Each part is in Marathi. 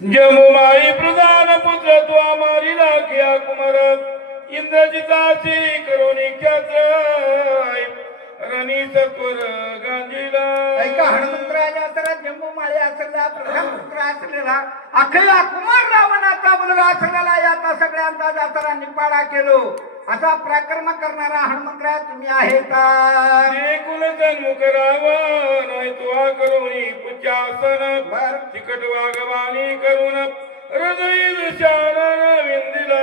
जमुमाई प्रधान पुत्र तू आमारी लाखिया कुमार इंद्रजिताची करुणी ख्यात रणी सत्वर गांधीला ऐका हनुमंतराजा तर जम्मूमाळी असलेला प्रधान पुत्र असलेला अखिला कुमार रावणाचा मुलगा असलेला याचा सगळ्यांचा जातरा निपाडा केलो असा पराक्रम करणारा हनुमंतराय तुम्ही आहे का? कुलजन्मुख रावण तुआ करुणी पुच्यासन तिकट वागवानी करून हृदय विशालन विंदिला.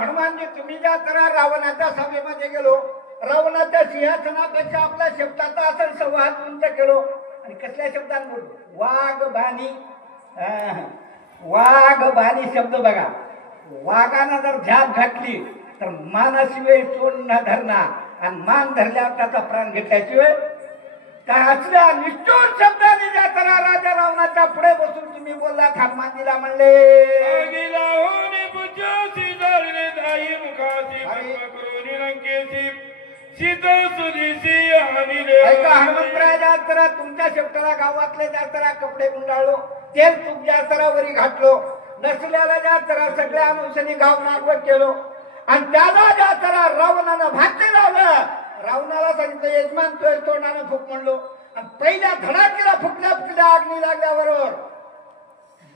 हनुमानजी तुम्ही जातरा रावणाच्या सभेमध्ये गेलो रावणाच्या सिंहासनापेक्षा आपल्या शब्दाचा असा संवाद उंच केलो आणि कसल्या शब्दात बोललो वाघ बाणी शब्द बघा. वाघानं जर झाप घातली तर मानाशिवाय सोड न धरणार आणि मान धरल्यावर त्याचा प्राण घेतल्याशिवाय त्या असल्या निष्ठुर शब्दाने जाताना राजा रावणाच्या पुढे बसून तुम्ही बोलला हनुमानजीला म्हणले ऐका हनुमंतराय जातरा तुमच्या शब्दाला गावातले जातरा कपडे गुंडाळलो तेल तूप जातरावरी घातलो नसल्याला जातरा सगळ्या अनुषणी गाव नागवत केलो आणि त्याला जातरा रावणानं भाते लावलं. रावणाला सांगितलं यजमान तुझ्या तोंडानं फुक म्हणलो आणि पहिल्या धडाकीला फुकल्या अग्नी लागल्याबरोबर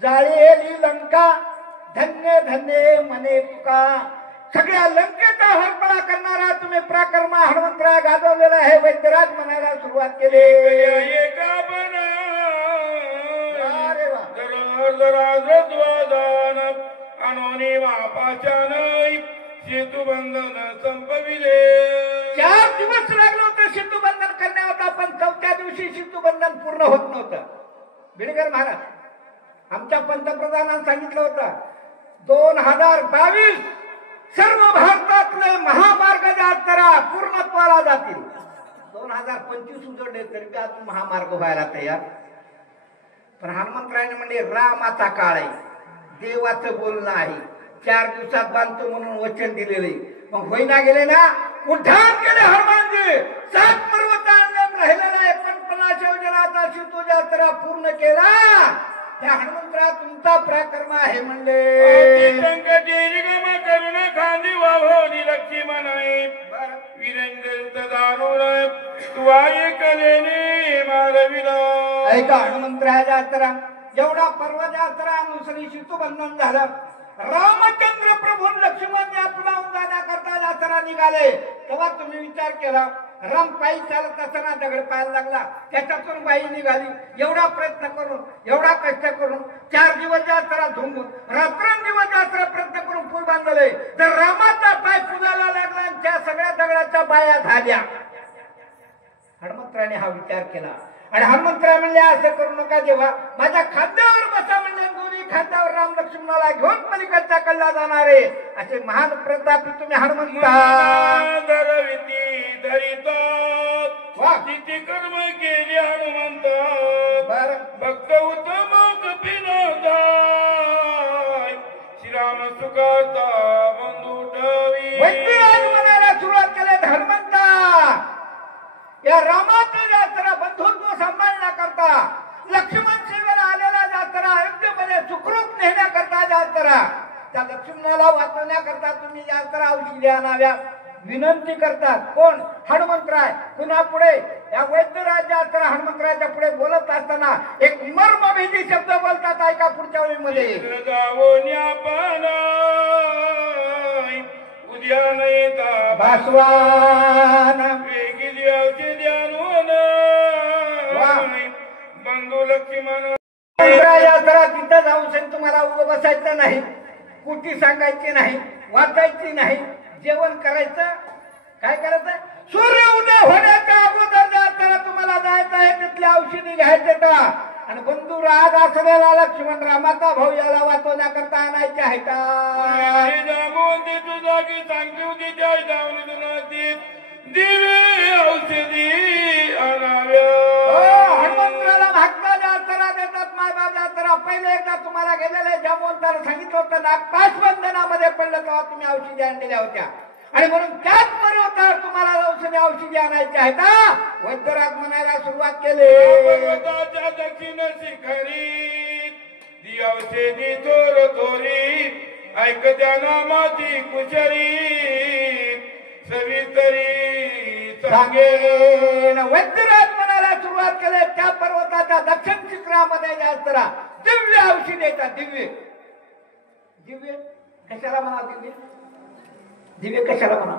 जाळेली लंका धन्य धन्य मने तुका सगळ्या लंकेचा हरपळा करणारा तुम्ही पराक्रम हनुमंतराय गाजवलेला आहे. वैद्यराज म्हणायला सुरुवात केली. सेतुबंधन संपविले 4 दिवस लागले होते सेतुबंधन करण्यात पण 4थ्या दिवशी सेतुबंधन पूर्ण होत नव्हतं. बिडकर महाराज आमच्या पंतप्रधानांनी सांगितलं होतं 2022 सर्व भारतातले महामार्ग जात्रा पूर्णत्वाला जातील. 2025 उजडले तरी अजून महामार्ग व्हायला तयार. पण हनुमंतरायने म्हणजे रामाचा काळ आहे देवाचं बोलणं आहे 4 दिवसात बांधतो म्हणून वचन दिलेले मग होईना गेले ना उद्धार केले हनुमानजी 7 पर्वतांवर राहिलेला 49 योजनाचा सेतू जात्रा पूर्ण केला. त्या हनुमंतराय तुमचा पराक्रम आहे म्हणले करुण खांदी वाहोनी लक्ष्मण वीरेंद्र दारुण तुआ कलेने मारविला. ऐका हनुमंतराय जात्रा जेवढा पर्व जात्रा अनुसरी सेतुबंधन झालं रामचंद्र प्रभू लक्ष्मण आपला जाण्याकरता जात्रा निघाले तेव्हा तुम्ही विचार केला राम पायी चालत असताना दगड पाहायला लागला त्याच्यातून बाई निघाली एवढा प्रयत्न करून एवढा कष्ट करून 4 दिवस जात्रा झोंबून रात्रंदिवस जात्रा प्रयत्न करून पूल बांधले तर रामाचा पाय पुजायला लागला आणि त्या सगळ्या दगडाच्या बाया झाल्या. हनुमंतरायने हा विचार केला आणि हनुमंतराय म्हणले असं करू नका जेव्हा माझ्या खांद्यावर बसा म्हणले दोन्ही खांद्यावर राम लक्ष्मणाला घेऊन पलीकडच्या कल्ला जाणारे असे महान प्रतापी तुम्ही हनुमंत कर्म केले हनुमंत भक्त उत्तम श्रीराम सुखाता बंधू म्हणायला सुरुवात केली हनुमंता या रामाचं जात्रा बंधुत्व सांभाळण्याकरता लक्ष्मण सेवेला आलेला जात्रा अयोध्येमध्ये सुखरूप नेण्याकरता जात्रा त्या लक्ष्मणाला वाचवण्याकरता तुम्ही जात्रा औषधी आणाव्या विनंती करतात. कोण हनुमंतराय पुन्हा पुढे या वैद्यराज जात्रा हनुमंतरायच्या पुढे बोलत असताना एक मर्मभेदी शब्द बोलतात ऐका पुढच्या वेळीमध्ये उद्या नयता भासवान बंधू लक्ष्मण यात्रा तिथं जाऊन तुम्हाला उभं बसायचं नाही कुठे सांगायची नाही वाचायची नाही जेवण करायचं काय करायचं सूर्य उदय होण्याच्या अगोदर जात्रा तुम्हाला जायचं आहे तिथली औषधी घ्यायचे का आणि बंधू राज असलेला लक्ष्मण रामाचा भाऊ याला वाचवण्याकरता आणायचे आहे का हनुमंतराला भागता जात्रा देतात मायबाप जात्रा पहिले एकदा तुम्हाला गेलेले जामवंताला सांगितलं होतं नागपाश बंधनामध्ये पडलं तेव्हा तुम्ही औषधी आणलेल्या होत्या आणि म्हणून त्याच पर्वतावर तुम्हाला औषधी आणायची आहे का वैद्यराज म्हणायला सुरुवात केली. दक्षिण शिखरी दिया ऐकत्या नामाची कुशरी सवितरी सांगेन. वैद्यराज म्हणायला सुरुवात केली, त्या पर्वताच्या दक्षिण शिखरामध्ये जास्तरा दिव्य औषध येतात. दिव्य दिव्य कशाला म्हणा? दिव्य दिव्य कशाला म्हणा?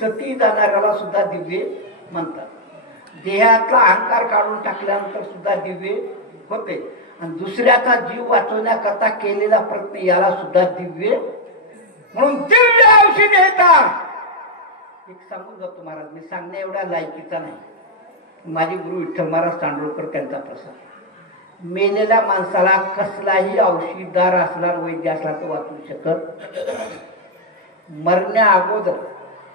सती जाणाऱ्याला सुद्धा दिव्य म्हणतात. देहातला अहंकार काढून टाकल्यानंतर सुद्धा दिव्य होते. आणि दुसऱ्याचा जीव वाचवण्याकरता केलेला प्रयत्न याला सुद्धा दिव्य म्हणून दिव्य औषध येतात. एक सांगून जातो महाराज, मी सांगण्या एवढ्या लायकीचा नाही. माझे गुरु विठ्ठल महाराज तांडवळकर त्यांचा प्रसाद. मेलेल्या माणसाला कसलाही औषधदार असला वैद्य असला तर वाचू शकत. मरण्या अगोदर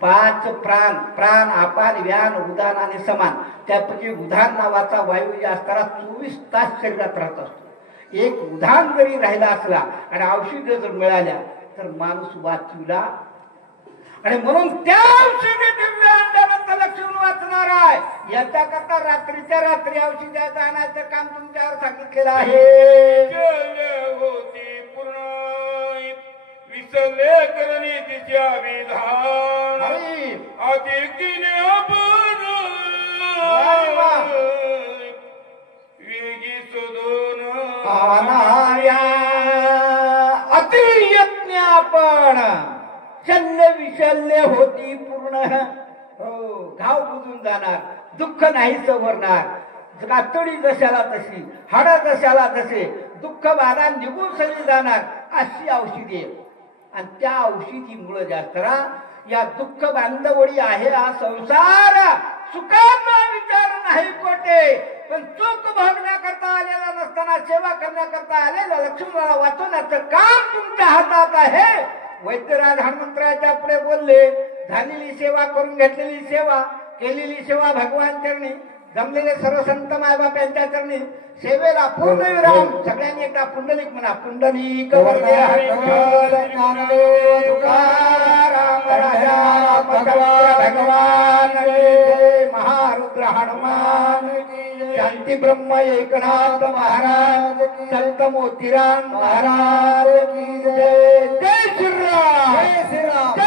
5 प्राण, प्राण अपान व्यान उदान आणि समान, त्यापैकी उदान नावाचा वायू या असताना 24 तास शरीरात राहत असतो. एक उदान जरी राहिला असला आणि औषध जर मिळाल्या तर माणूस वाचूला. आणि म्हणून त्या औषधी दिव्य अंडानंतर लक्ष्मण वाचणार आहे. याच्याकरता रात्रीच्या रात्री औषध आणायचं काम तुमच्यावर सांगितलेलं आहे. होती पूर्ण विसरले करणे तिच्या विधान अधिकीने आपण वेगी शोधून अतियज्ञ आपण शल्य विशल्य होती पूर्ण. हो, घाव बुजून जाणार, दुःख नाही सवरणार. कातडी जशाला तशी, हाड जशाला तसे, दुःख बाधा निघून सगळी जाणार अशी औषधी. आणि त्या औषधीमुळे जास्तरा या दुःख बांधवडी आहे हा संसार. सुखाचा विचार नाही कोटे, पण चूक भागण्याकरता आलेला नसताना सेवा करण्याकरता आलेला लक्ष्मणाला वाचवण्याचं काम तुमच्या हातात आहे. वैद्यराज हनुमंतरायाच्या पुढे बोलले, झालेली सेवा करून घेतलेली सेवा, केलेली सेवा भगवान चरणी, जमलेले सर्व संत मायबाप यांच्या चरणी सेवेला पूर्ण विराम. सगळ्यांनी एकदा पुंडलिक म्हणा. पुंडलिक वरदे हरिवंश ज्ञानदेव तुकाराम राजा भगवान महारुद्र हनुमान शांती ब्रह्म एकनाथ महाराज संत मोतीराम महाराज की जय. जय श्रीराम.